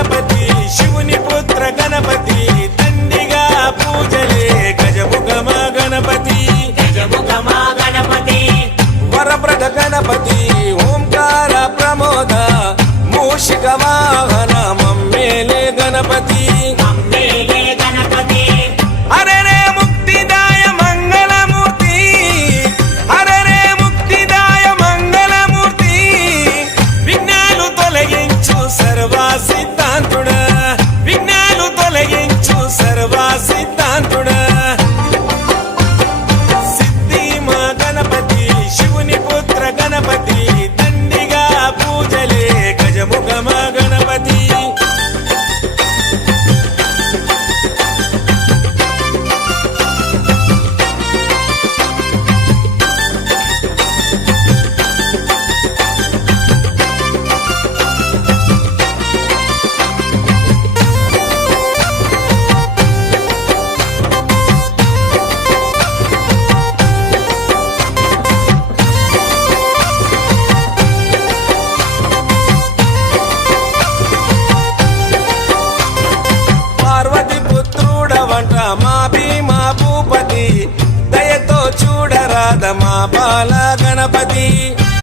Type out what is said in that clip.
గణపతి శివుని పుత్ర గణపతి దండిగా పూజలే గజముఖమ గణపతి వరప్రద గణపతి ఓంకార ప్రమోద మూషిక వాహన మమ్మేలే గణపతి అరే రే ముక్తిదాయ మంగళమూర్తి అరే రే ముక్తిదాయ మంగళమూర్తి విఘ్నాలు తొలగించు సర్వా సిద్ధాంతుడా విఘ్నాలు తొలగించు సర్వా సిద్ధాంతుడా సిద్ధి మా గణపతి శివుని పుత్ర గణపతి దండిగా పూజలే గజముఖమ గణపతి పార్వతి పుత్రుడవంట మా భీమా భూపతి దయతో చూడరాద మా బాల గణపతి